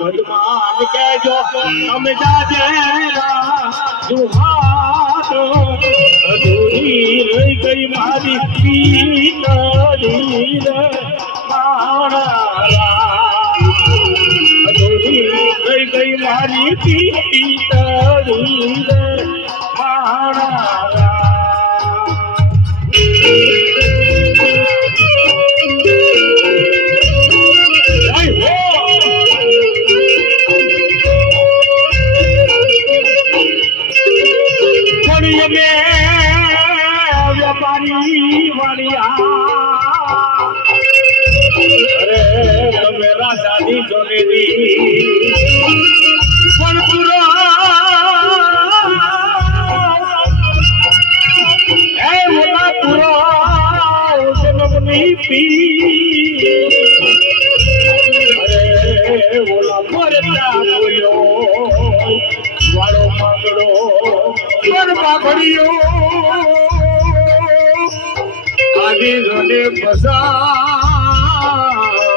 પદ્માન કેજો તમે જાજેરા દુહાત અધૂરી રહી ગઈ મારી પીતળી રે મારા અધૂરી રહી ગઈ મારી પીતળી રે મારા व्यापारी वालिया अरे તમે રાજાની જોનેરી પણ પુરા એ મોલા પુરા જન્મની પી અરે ઓલા મરતા બોલ્યો વાળો માંગડો પણ પાઘડિયો આદિ ગણે પસા